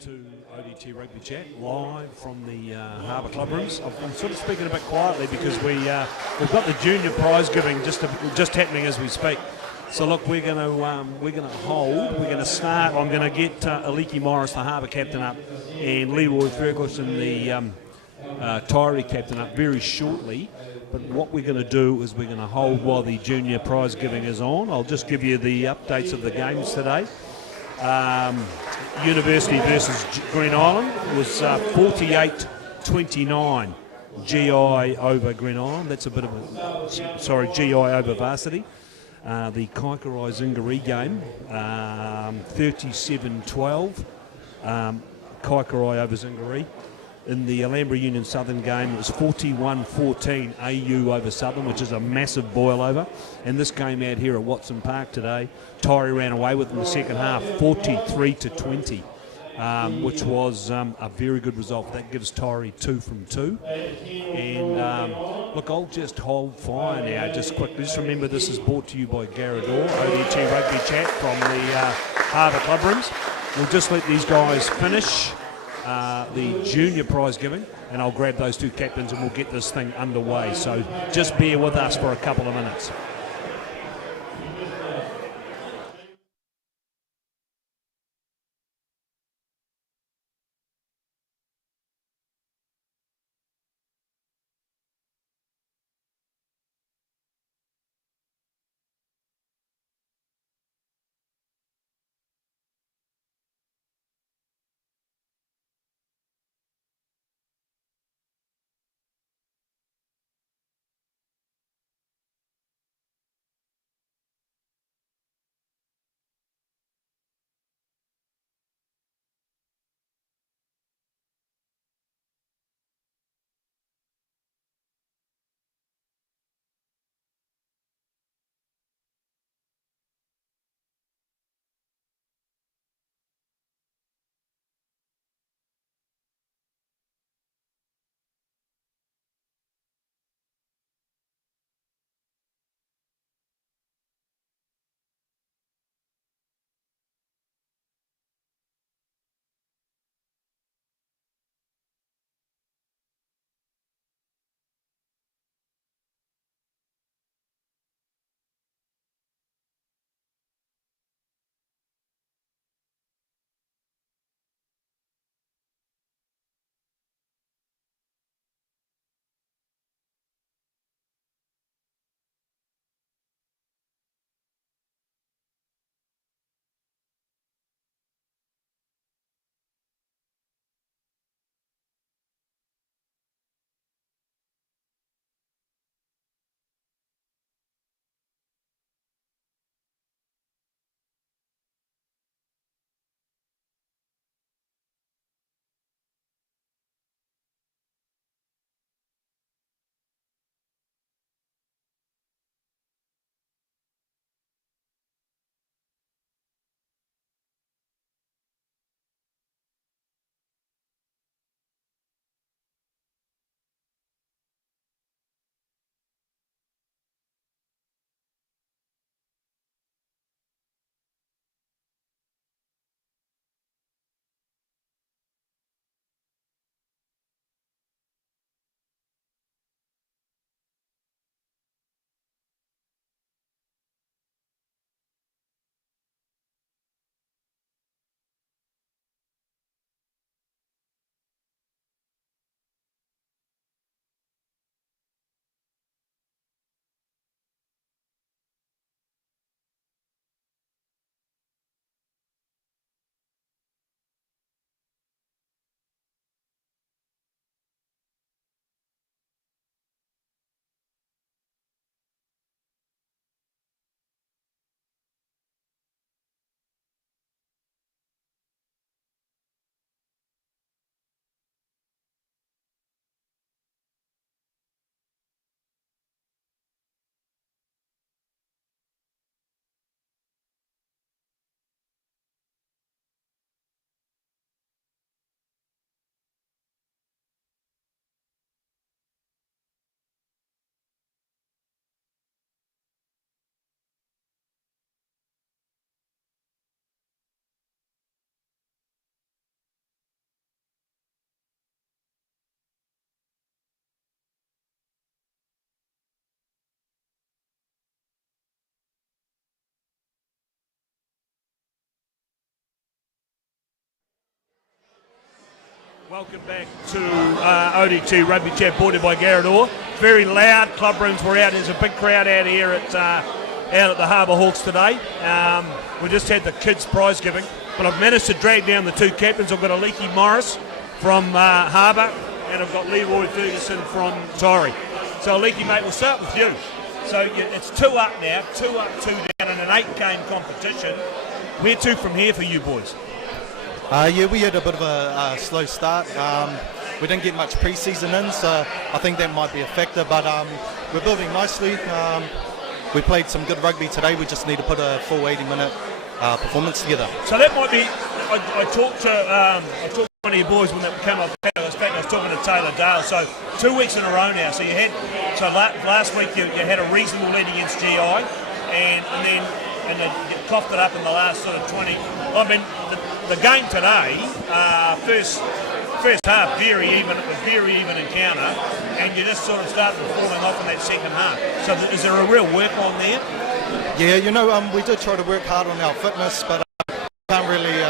to ODT Rugby Chat, live from the Harbour Club rooms. I'm sort of speaking a bit quietly because we've got the junior prize giving just happening as we speak. So look, we're going to hold. We're going to start. I'm going to get Aliki Morris, the Harbour captain, up, and Leroy Ferguson, the Taieri captain, up very shortly. But what we're going to do is we're going to hold while the junior prize giving is on. I'll just give you the updates of the games today. University versus Green Island was 48-29 GI over Green Island. That's a bit of a, GI over Varsity. The Kaikorai Zingaree game, 37-12, Kaikorai over Zingaree. In the Alhambra Union Southern game, it was 41-14 AU over Southern, which is a massive boil over. And this game out here at Watson Park today, Taieri ran away with in the second half, 43-20, which was a very good result. That gives Taieri 2 from 2. And look, I'll just hold fire now, just quickly. Just remember, this is brought to you by Garrador, ODT Rugby Chat from the Harbour Club rooms. We'll just let these guys finish the junior prize giving, and I'll grab those two captains and we'll get this thing underway. So just bear with us for a couple of minutes. Welcome back to ODT Rugby Chat, brought to you by Garrett Orr. Very loud, club rooms were out. There's a big crowd out here at the Harbour Hawks today. We just had the kids' prize giving, but I've managed to drag down the two captains. I've got Aliki Morris from Harbour, and I've got Leroy Ferguson from Taieri. So Aliki, mate, we'll start with you. So it's 2 up now, 2 up, 2 down in an 8-game competition. Where to from here for you boys? Yeah, we had a bit of a slow start. We didn't get much pre-season in, so I think that might be a factor, but we're building nicely. We played some good rugby today. We just need to put a full 80-minute performance together. So that might be, I talked to one of your boys when that came up. I was talking to Taylor Dale. So 2 weeks in a row now. So last week you had a reasonable lead against GI, and then you coughed it up in the last sort of 20. I mean, the game today, first half, very even encounter, and you just sort of started falling off in that second half. So is there a real work on there? Yeah, we did try to work hard on our fitness, but can't really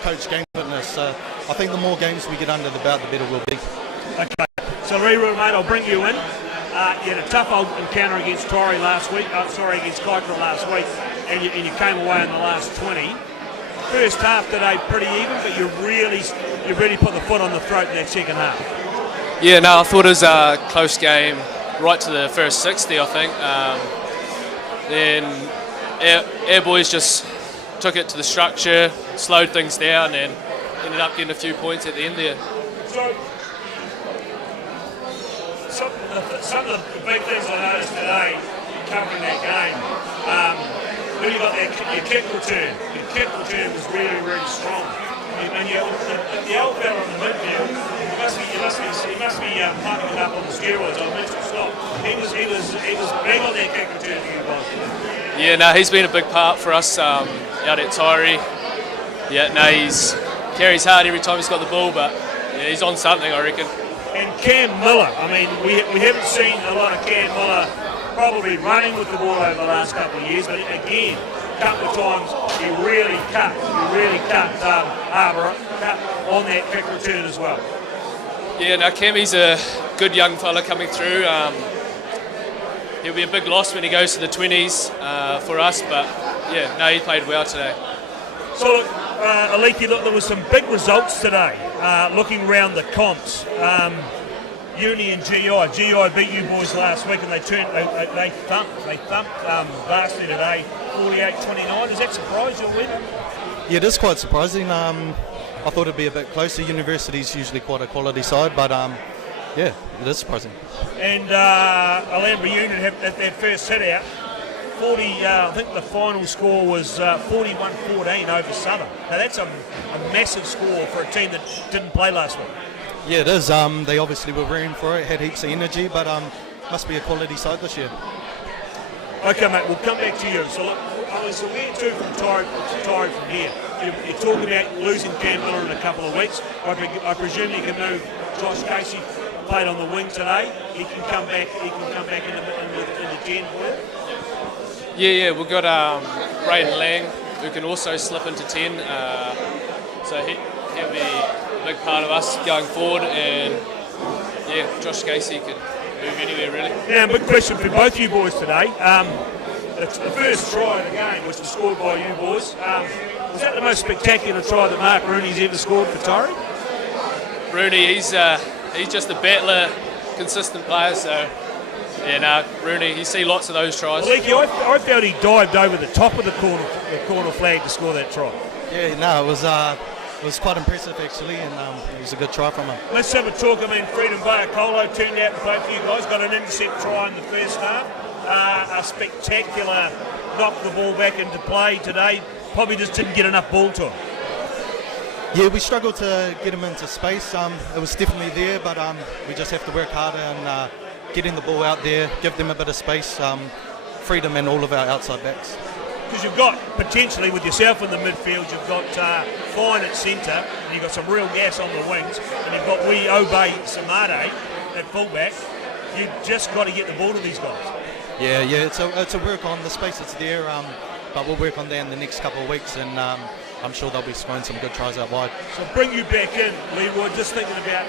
coach game fitness. I think the more games we get under the belt, the better we'll be. Okay, so Leroy, mate, I'll bring you in. You had a tough old encounter against Taieri against Kaikoura last week, and you came away in the last 20. First half today pretty even, but you really put the foot on the throat in that second half. Yeah, no, I thought it was a close game right to the first 60, I think. Then our boys just took it to the structure, slowed things down, and ended up getting a few points at the end there. So, some of the big things I noticed today covering that game, when you got your kick return was really, really strong. And the old fella in the midfield, he must be pumping it up on the steroids on mental stop. He was big on that kick return for you guys. Yeah, no, he's been a big part for us out at Taieri. Yeah, no, he's carries hard every time he's got the ball, but yeah, he's on something, I reckon. And Cam Miller, I mean, we haven't seen a lot of Cam Miller probably running with the ball over the last couple of years, but again, a couple of times he really cut Harbour on that kick return as well. Yeah, no, Cammy's a good young fella coming through. He'll be a big loss when he goes to the 20s for us, but yeah, no, he played well today. So look, Aliki, look, there was some big results today. Looking around the comps, Uni and GI. GI beat you boys last week, and they thumped Varsity today, 48-29. Does that surprise you, win? Yeah, it is quite surprising. I thought it'd be a bit closer. University's usually quite a quality side, but yeah, it is surprising. And Alhambra Union had their first hit out. I think the final score was 41-14 over Southern. Now that's a massive score for a team that didn't play last week. Yeah, it is. They obviously were rearing for it, had heaps of energy, but must be a quality side this year. Okay, mate, we'll come back to you. So look, so where to from Taieri from here? You talk about losing Cam Miller in a couple of weeks. I presume you can move Josh Casey, played on the wing today. He can come back in the 10 for you. Yeah, we've got Braden Lang, who can also slip into 10. So he'll be a big part of us going forward, and yeah, Josh Casey can move anywhere really. Now, big question for both you boys today. It's the first try of the game, which was scored by you boys. Was that the most spectacular try that Mark Rooney's ever scored for Taieri? Rooney, he's just a battler, consistent player, so yeah, no, Rooney, you see lots of those tries. Leaky, I felt he dived over the top of the corner flag to score that try. Yeah, no, it was quite impressive actually, and it was a good try from him. Let's have a talk. I mean, Freedom Bayakolo turned out, both of you guys got an intercept try in the first half. A spectacular knock the ball back into play today. Probably just didn't get enough ball to him. Yeah, we struggled to get him into space. It was definitely there, but we just have to work harder and getting the ball out there, give them a bit of space, freedom and all of our outside backs. Because you've got, potentially, with yourself in the midfield, you've got Fine at centre, and you've got some real gas on the wings, and you've got wee Obey Samade at fullback. You've just got to get the ball to these guys. Yeah, it's a work on. The space that's there, but we'll work on that in the next couple of weeks, and I'm sure they'll be scoring some good tries out wide. So bring you back in, Leroy, just thinking about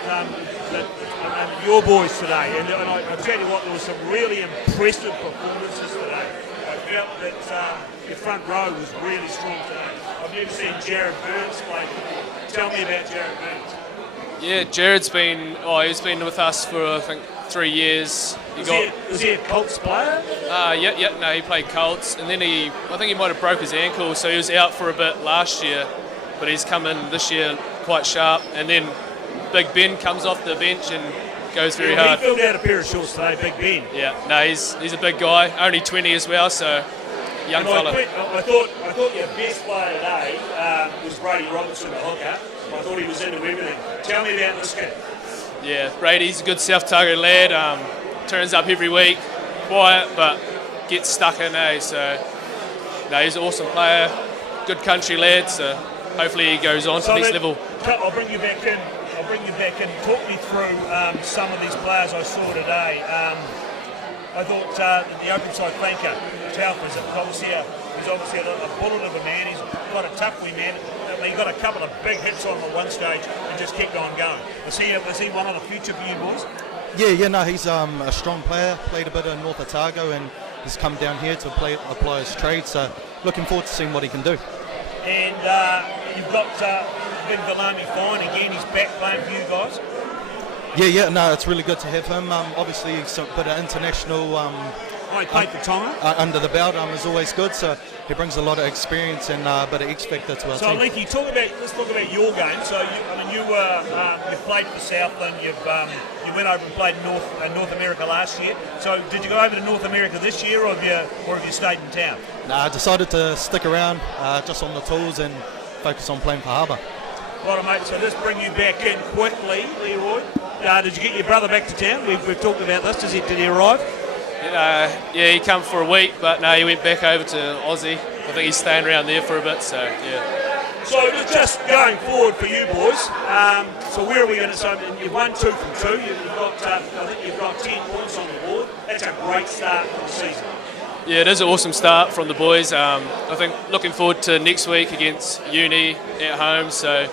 your boys today. And I tell you what, there were some really impressive performances today. I felt that your front row was really strong today. I've never seen Jared Burns play before. Tell me about Jared Burns. Yeah, Jared's he's been with us for, I think, 3 years. Was he a Colts player? No, he played Colts, and then I think he might have broke his ankle, so he was out for a bit last year, but he's come in this year quite sharp. And then Big Ben comes off the bench and goes very hard. He filled out a pair of shorts today, Big Ben. Yeah, no, he's a big guy, only 20 as well, so young fella. I thought your best player today was Brady Robertson, the hooker. I thought he was into everything. Tell me about this kid. Yeah, Brady's a good self-targeted lad. Turns up every week, quiet but gets stuck in. So no, he's an awesome player, good country lad. So hopefully he goes on to the next level. I'll bring you back in. Talk me through some of these players I saw today. I thought the open side flanker, Chalmers, he's obviously a bullet of a man. He's quite a tough wee man. He got a couple of big hits on at one stage and just kept on going. Was he one of the future for you boys? Yeah, he's a strong player. Played a bit in North Otago and has come down here to apply his trade. So looking forward to seeing what he can do. And you've got Big Valami Fine again. He's back playing for you guys. Yeah, no, it's really good to have him. Obviously, a bit of international he played for Tonga. Under the belt is always good. So he brings a lot of experience and a bit of X factor to our team. So, Leaky, let's talk about your game. So, you played for Southland. You went over and played in North America last year. So, did you go over to North America this year, or have you stayed in town? No, I decided to stick around just on the tools and focus on playing for Harbour. Right, mate. So, let's bring you back in quickly, Leroy. Did you get your brother back to town? We've talked about this. Did he arrive? Yeah, he come for a week, but no, he went back over to Aussie. I think he's staying around there for a bit, so yeah. So just going forward for you boys, so where are we going to, so you've won 2 from 2, I think you've got 10 points on the board. That's a great start for the season. Yeah, it is an awesome start from the boys. I think looking forward to next week against Uni at home, so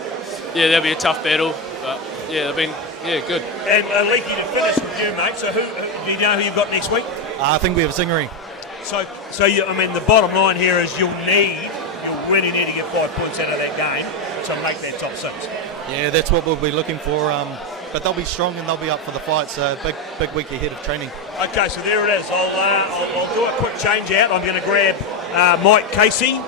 yeah, that'll be a tough battle, but yeah, they've been good. And Leaky, to finish with you, mate, so do you know who you've got next week? I think we have Zingery. So the bottom line here is you'll really need to get 5 points out of that game to make that top 6. Yeah, that's what we'll be looking for. But they'll be strong and they'll be up for the fight. So big week ahead of training. Okay, so there it is. I'll do a quick change out. I'm going to grab Mike Casey,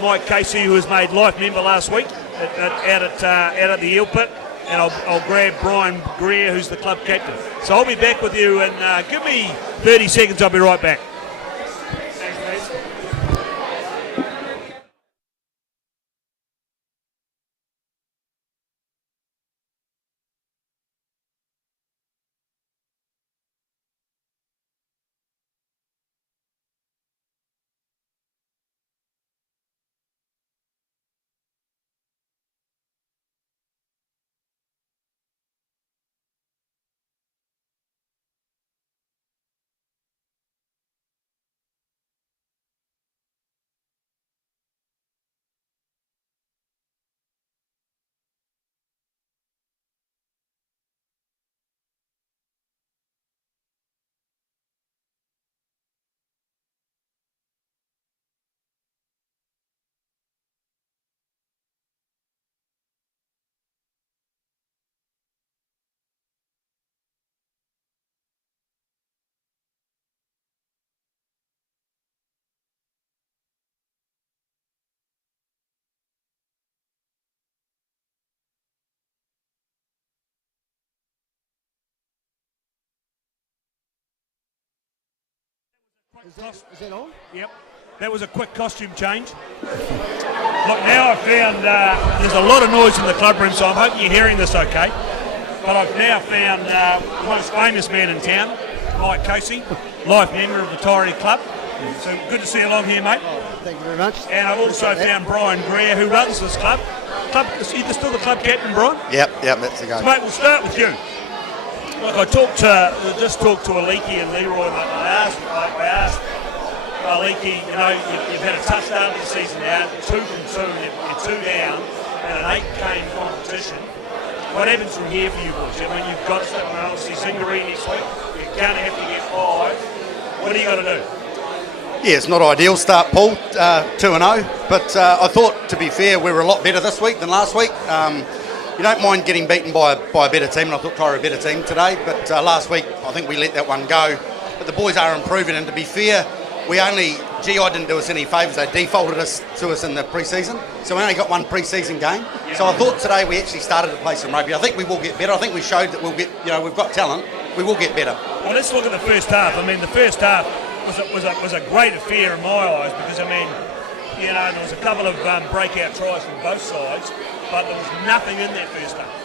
Mike Casey, who was made life member last week out at the Eel Pit. And I'll grab Brian Greer, who's the club captain. So I'll be back with you in, give me 30 seconds, I'll be right back. Thanks, mate. Is that on? Yep. That was a quick costume change. Look, now I've found there's a lot of noise in the club room, so I'm hoping you're hearing this okay. But I've now found the most famous man in town, Mike Casey, life member of the Taieri Club. So good to see you along here, mate. Oh, thank you very much. And I've also found Brian Greer, who runs this club. Is he still the club captain, Brian? Yep, that's the guy. So, mate, we'll start with you. Look, I just talked to Aliki and Leroy, and I asked Leaky, you've had a tough start of the season now, 2 from 2, you're 2 down, and an 8-game competition. What happens from here for you boys? I mean, you've got to start obviously Zingaree next week. You're going to have to get 5. What are you got to do? Yeah, it's not ideal start, Paul, 2-0. But I thought, to be fair, we were a lot better this week than last week. You don't mind getting beaten by a better team, and I thought Taieri a better team today. But last week, I think we let that one go. But the boys are improving, and to be fair, GI didn't do us any favours. They defaulted to us in the pre-season, so we only got 1 pre-season game. So I thought today we actually started to play some rugby. I think we will get better. I think we showed that we've got talent. We will get better. Well, let's look at the first half. I mean, the first half was a great affair in my eyes because, I mean, there was a couple of breakout tries from both sides, but there was nothing in that first half.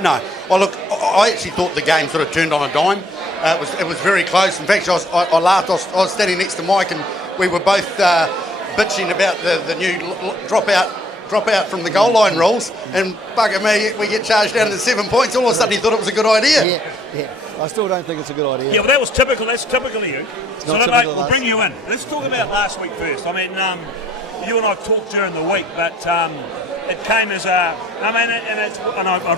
No. Well, look, I actually thought the game sort of turned on a dime. It was very close. In fact, I laughed. I was standing next to Mike, and we were both bitching about the new dropout from the goal line rules. And bugger me, we get charged down to 7 points. All of a sudden, he thought it was a good idea. Yeah. I still don't think it's a good idea. Yeah, well, that was typical. That's typical of you. So, mate, we'll bring you in. Let's talk about last week first. I mean, you and I talked during the week, but it came as I've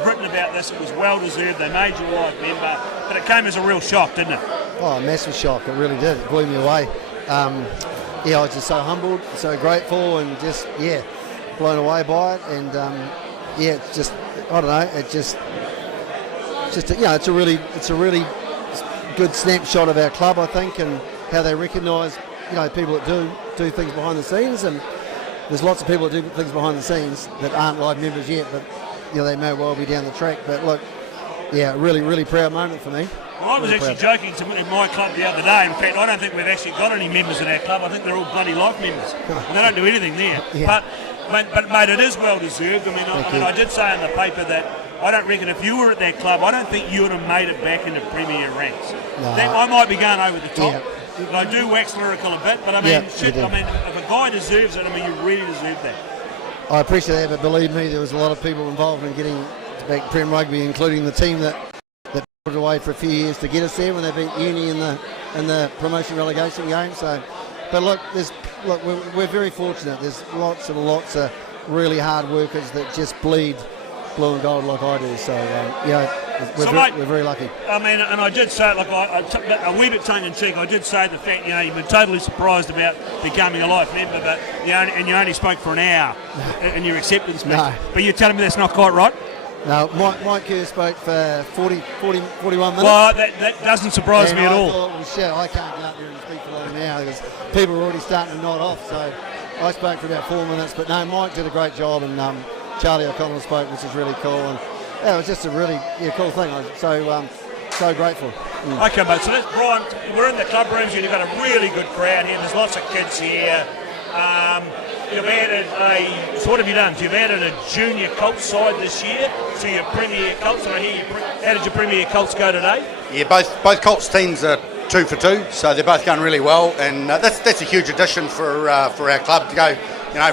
written about this. It was well deserved. They made you a live member, but it came as a real shock, didn't it? Oh, a massive shock. It really did. It blew me away. I was just so humbled, so grateful, and just blown away by it. And it's just, I don't know. It's a really good snapshot of our club, I think, and how they recognise people that do things behind the scenes. And there's lots of people that do things behind the scenes that aren't live members yet, but they may well be down the track. But look, really, really proud moment for me. Well, I was actually joking to my club the other day. In fact, I don't think we've actually got any members in our club. I think they're all bloody life members. And they don't do anything there. Yeah. But mate, it is well deserved. I did say in the paper that I don't reckon if you were at that club, I don't think you would have made it back into Premier ranks. No. I might be going over the top. Yeah. But I do wax lyrical a bit, but I mean, if a guy deserves it, you really deserve that. I appreciate that, but believe me, there was a lot of people involved in getting back Prem Rugby, including the team that put it away for a few years to get us there when they beat Uni in the promotion relegation game. So, but look, we're very fortunate. There's lots and lots of really hard workers that just bleed blue and gold like I do. So we're very lucky. I mean, and I did say, a wee bit tongue-in-cheek, I did say the fact, you've been totally surprised about becoming a life member, but you only spoke for an hour in your acceptance speech. No. But you're telling me that's not quite right? No, Mike Kerr spoke for 41 minutes. Well, that doesn't surprise me at all. I can't go out there and speak for long now because people are already starting to nod off. So I spoke for about 4 minutes, but no, Mike did a great job, and Charlie O'Connell spoke, which is really cool, and it was just a really cool thing. I'm so grateful. Okay, mate. So Brian, we're in the club rooms. You've got a really good crowd here. There's lots of kids here. You've added what have you done? You've added a junior Colts side this year to your Premier Colts. I hear how did your Premier Colts go today? Yeah, both Colts teams are 2 for 2, so they're both going really well, and that's a huge addition for our club to go,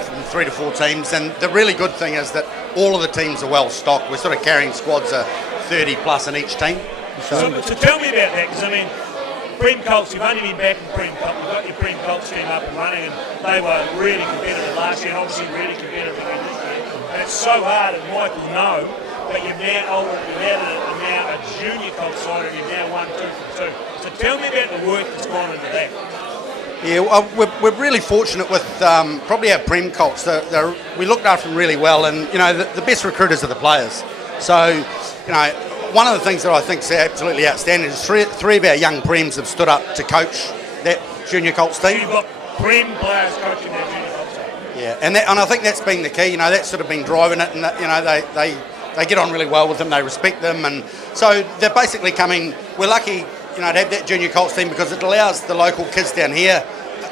from 3 to 4 teams. And the really good thing is that all of the teams are well stocked. We're sort of carrying squads of 30 plus in each team. So tell me about that, because Prem Colts, you've only been back in Prem Colts. You've got your Prem Colts team up and running, and they were really competitive last year, and obviously really competitive again this year. And it's so hard, and Mike will know, but you've now added a junior Colts side, and you've now won 2 for 2. So tell me about the work that's gone into that. Yeah, well, we're really fortunate with probably our Prem Colts. We looked after them really well, and the best recruiters are the players. So one of the things that I think is absolutely outstanding is three of our young Prems have stood up to coach that junior Colts team. So you've got Prem players coaching that junior Colts team. Yeah, and I think that's been the key. That's sort of been driving it, and they get on really well with them. They respect them, and so they're basically coming. We're lucky, to have that junior Colts team because it allows the local kids down here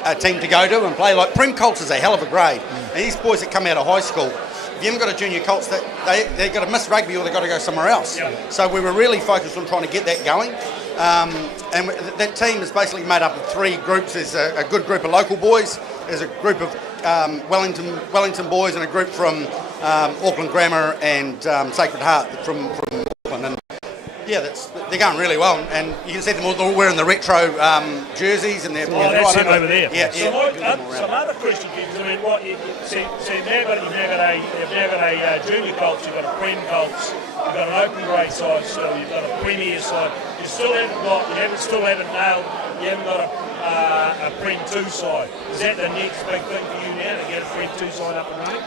a team to go to and play. Like Prem Colts is a hell of a grade, and these boys that come out of high school, if you haven't got a junior Colts, they've got to miss rugby or they've got to go somewhere else. Yeah. So we were really focused on trying to get that going. And that team is basically made up of 3 groups. There's a good group of local boys, there's a group of Wellington boys, and a group from Auckland Grammar and Sacred Heart from Auckland. And they're going really well, and you can see them all wearing the retro jerseys, and they're that's it over there. Yeah, so some other question, I mean, what you see you've now got a junior Colts, you've got a Prem Colts, you've got an open grade side, so you've got a Premier side. You haven't got a Prem 2 side. Is that the next big thing for you now, to get a Prem 2 side up and running?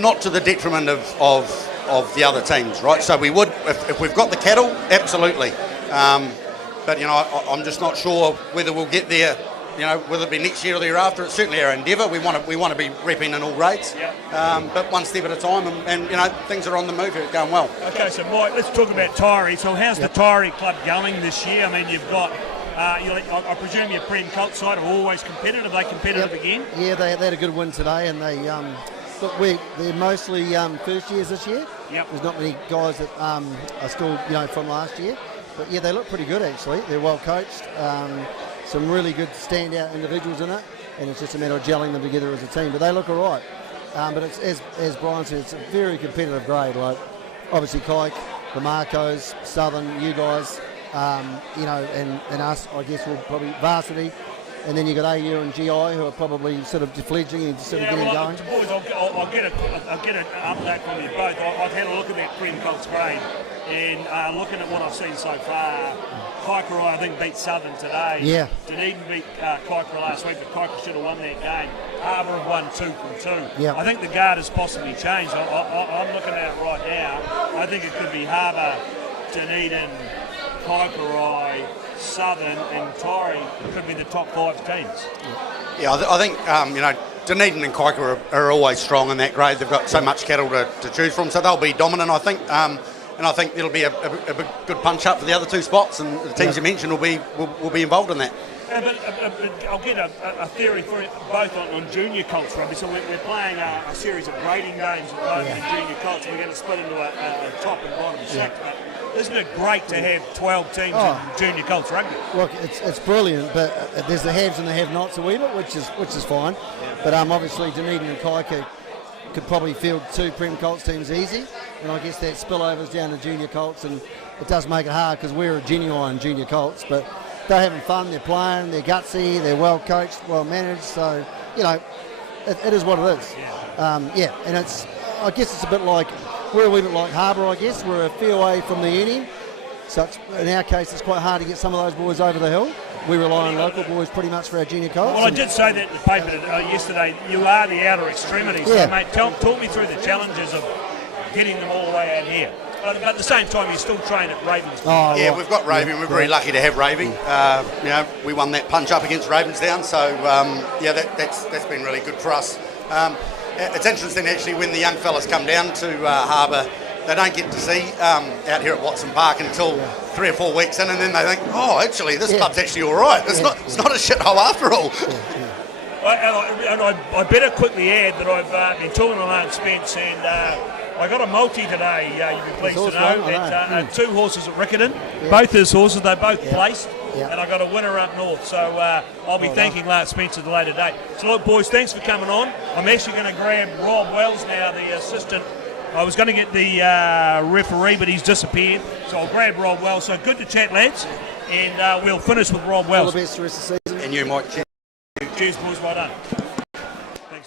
Not to the detriment of the other teams, right? So we would, if we've got the cattle, absolutely. But I'm just not sure whether we'll get there. Whether it be next year or the year after. It's certainly our endeavour. We want to be repping in all grades. But one step at a time, and things are on the move here. It's going well. Okay, so Mike, let's talk about Taieri. So how's the Taieri club going this year? I mean, you've got. I presume your Prem Colt side are always competitive. Are they competitive again? Yeah, they had a good win today, and they they're mostly first years this year. There's not many guys that are still from last year, but yeah, they look pretty good actually. They're well coached. Some really good standout individuals in it, and it's just a matter of gelling them together as a team. But they look all right. But it's as Brian said, it's a very competitive grade. Like obviously Kike, the Marcos, Southern, you guys. And us, I guess, will probably varsity, and then you got AU and GI who are probably sort of fledgling and sort of getting going. Boys, I'll get an update from you both. I've had a look at that Prem Colts grade, and looking at what I've seen so far, Kaikorai I think beat Southern today. Yeah. Dunedin beat Kaikorai last week, but Kaikorai should have won that game. Harbour have won 2 from 2. Yeah. I think the guard has possibly changed. I'm looking at it right now. I think it could be Harbour, Dunedin, Kaikorai, Southern and Taieri could be the top 5 teams. Yeah, I think Dunedin and Kaikorai are always strong in that grade. They've got so much cattle to choose from, so they'll be dominant, I think. And I think it'll be a good punch up for the other 2 spots, and the teams you mentioned will be involved in that. But I'll get a theory for it, both on junior Colts rugby. So we're playing a series of grading games at the moment in junior Colts. We're going to split into a top and bottom 6. Isn't it great to have 12 teams in junior Colts rugby? Look, it's brilliant, but there's the haves and the have-nots a wee bit, which is fine. But obviously Dunedin and Kaikorai could probably field 2 Prem Colts teams easy, and I guess that spillovers down to junior Colts, and it does make it hard because we're a genuine junior Colts, but they're having fun, they're playing, they're gutsy, they're well coached, well managed, so it is what it is. And I guess it's a bit like. We're a wee bit like Harbour, I guess. We're a few away from the union. So in our case, it's quite hard to get some of those boys over the hill. We rely on local boys pretty much for our junior Colts. Well, I did say that in the paper yesterday, you are the outer extremity. So, mate, talk me through the challenges of getting them all the way out here. But at the same time, you still train at Ravens. We've got Raven. We're very lucky to have Raven. We won that punch up against Ravensdown, so that's been really good for us. It's interesting actually when the young fellas come down to Harbour, they don't get to see out here at Watson Park until 3 or 4 weeks in, and then they think, actually this club's actually all right. It's not a shithole after all. I better quickly add that I've been talking to Lance Spence, and I got a multi today, you'd be pleased to know, that 2 horses at Riccarton, both his horses, they both placed. And I got a winner up north, so I'll be thanking Lance Spence at a later date. So look, boys, thanks for coming on. I'm actually going to grab Rob Wells now, the assistant. I was going to get the referee, but he's disappeared, so I'll grab Rob Wells. So good to chat, lads, and we'll finish with Rob Wells. All the best the rest of the season. And you, Mike. Cheers, boys, well done. Thanks, mate.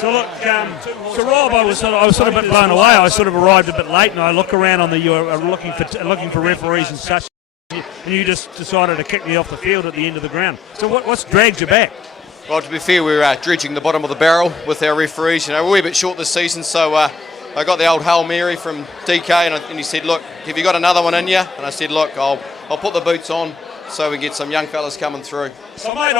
So look, so Rob, I was sort of a bit blown away. I sort of arrived a bit late, and I look around on you were looking for referees and such, and you just decided to kick me off the field at the end of the ground. So what's dragged you back? Well, to be fair, we were dredging the bottom of the barrel with our referees. We're a wee bit short this season, so I got the old Hail Mary from DK, and he said, "Look, have you got another one in you?" And I said, "Look, I'll put the boots on so we get some young fellas coming through." So mate,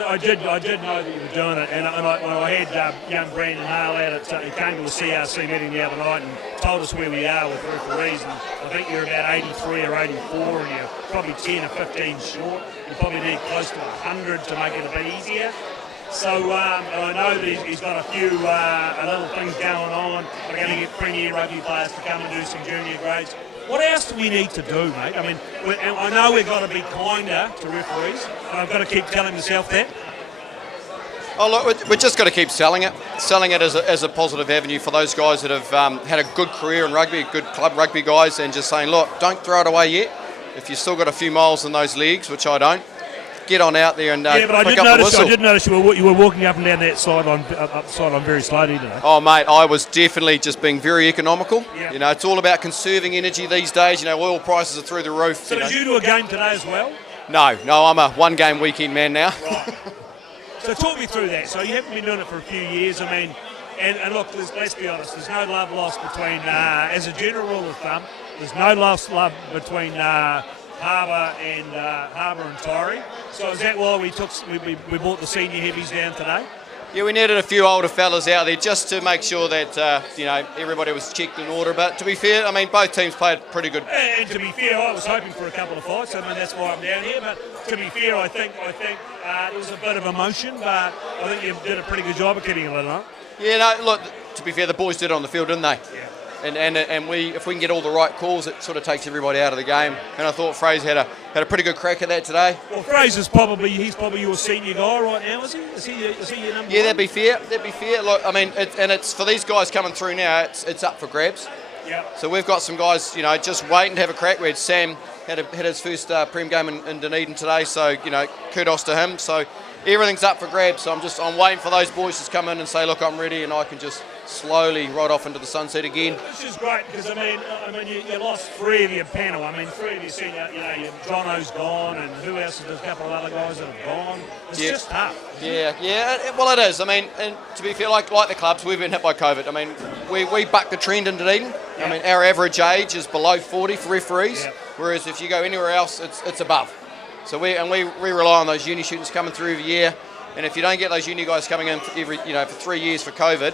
I did know that you were doing it, and I had young Brandon Hale out at, he came to the CRC meeting the other night and told us where we are with referees, and I think you're about 83 or 84, and you're probably 10 or 15 short. You probably need close to 100 to make it a bit easier. So I know that he's got a few little things going on. We're going to get Premier Rugby players to come and do some junior grades. What else do we need to do, mate? I mean, I know we've got to be kinder to referees, and I've got to keep telling myself that. Oh, look, we've just got to keep selling it as a positive avenue for those guys that have had a good career in rugby, good club rugby guys, and just saying, look, don't throw it away yet. If you've still got a few miles in those legs, which I don't, get on out there and pick up the whistle. I did notice you were walking up and down that sideline very slowly today. Oh, mate, I was definitely just being very economical. Yeah. You know, it's all about conserving energy these days. You know, oil prices are through the roof. So did you do a game today as well? No, I'm a one-game weekend man now. Right. So talk me through that. So you haven't been doing it for a few years. I mean, and look, let's be honest, there's no love lost between, as a general rule of thumb, there's no love between Harbour and Taieri. So is that why we brought the senior heavies down today? Yeah, we needed a few older fellas out there just to make sure that everybody was checked in order. But to be fair, I mean, both teams played pretty good. And to be fair, I was hoping for a couple of fights. I mean, that's why I'm down here. But to be fair, I think there was a bit of emotion, but I think you did a pretty good job of keeping it on. Yeah, no, look, to be fair, the boys did it on the field, didn't they? Yeah. And if we can get all the right calls, it sort of takes everybody out of the game. And I thought Fraser had a pretty good crack at that today. Well, Fraser's probably your senior guy right now, is he? Is he your number one? Yeah, that'd be fair. Look, I mean, it's for these guys coming through now. It's up for grabs. Yeah. So we've got some guys, just waiting to have a crack. We had Sam had his first Prem game in Dunedin today. So kudos to him. So everything's up for grabs. So I'm waiting for those boys to come in and say, look, I'm ready, and I can just slowly ride off into the sunset again. Which is great because I mean you lost three of your panel. I mean, three of your senior, your Jono's gone, and who else? There's a couple of other guys that have gone. It's just tough. Yeah. Well, it is. I mean, and to be fair, like the clubs, we've been hit by COVID. I mean, we bucked the trend in Dunedin. Yeah. I mean, our average age is below 40 for referees, yeah. Whereas if you go anywhere else, it's above. So we rely on those uni students coming through every year. And if you don't get those uni guys coming in for 3 years for COVID,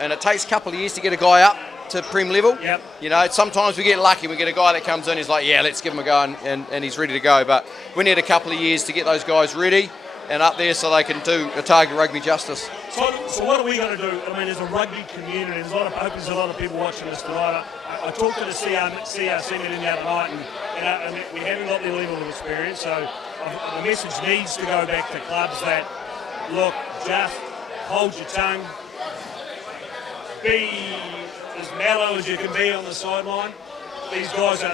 and it takes a couple of years to get a guy up to Prem level. Yep. Sometimes we get lucky. We get a guy that comes in, he's like, yeah, let's give him a go, and he's ready to go. But we need a couple of years to get those guys ready and up there so they can do a target rugby justice. So what are we going to do? I mean, there's a rugby community. There's a lot of people watching this tonight. I talked to the CRC meeting the other night, and we haven't got the level of experience. So the message needs to go back to clubs that, look, just hold your tongue, be as mellow as you can be on the sideline. A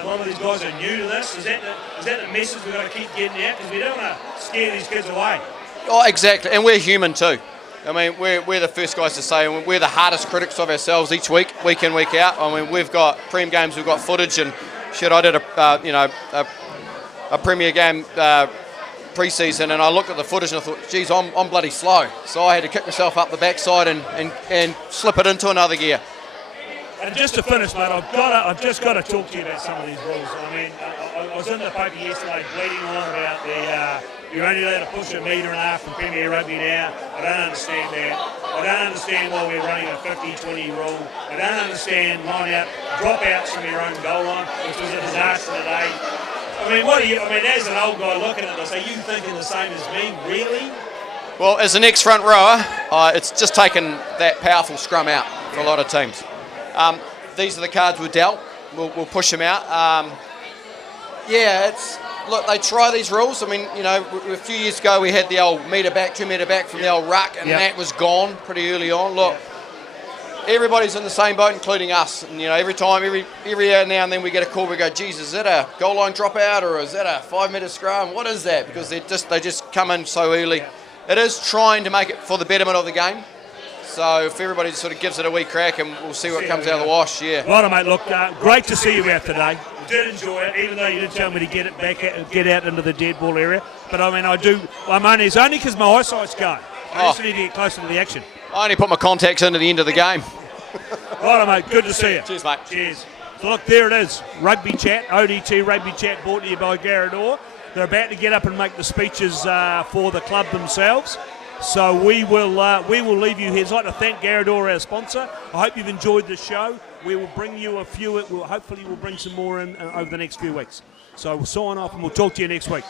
lot of these guys are new to this. Is that the message we've got to keep getting out? Because we don't want to scare these kids away. Oh, exactly. And we're human too. I mean, we're the first guys to say, and we're the hardest critics of ourselves each week in, week out. I mean, we've got Prem games, we've got footage, and shit, I did a Premier game pre-season, and I looked at the footage and I thought, geez, I'm bloody slow. So I had to kick myself up the backside and slip it into another gear. And just to finish, mate, I've just got to talk to you about some of these rules. I mean, I was in the paper yesterday bleeding on about you're only allowed to push 1.5 meters from Premier Rugby now. I don't understand that. I don't understand why we're running a 50-20 rule. I don't understand dropouts from your own goal line, which was a disaster today. I mean, as an old guy looking at this, are you thinking the same as me, really? Well, as an ex-front rower, it's just taken that powerful scrum out for a lot of teams. These are the cards we're dealt. We'll push them out. Look, they try these rules. I mean, a few years ago we had the old 2 metre back from the old ruck, and that was gone pretty early on. Look, everybody's in the same boat, including us. And every now and then we get a call. We go, geez, is that a goal line dropout or is that a 5 metre scrum? What is that? Because they just come in so early. It is trying to make it for the betterment of the game. So if everybody sort of gives it a wee crack, and we'll see what comes out of the wash. Yeah. Righto, mate. Look, great to see you out today. Did enjoy it, even though you did tell me to get out into the dead ball area. But I mean, it's only because my eyesight's going. I just need to get closer to the action. I only put my contacts into the end of the game. Righto, mate. Good to see you. Cheers, mate. Cheers. So look, there it is. Rugby Chat, ODT Rugby Chat, brought to you by Garrador. They're about to get up and make the speeches for the club themselves. So we will leave you here. I'd like to thank Garador, our sponsor. I hope you've enjoyed the show. We will bring you a few. Hopefully we'll bring some more in over the next few weeks. So we'll sign off and we'll talk to you next week.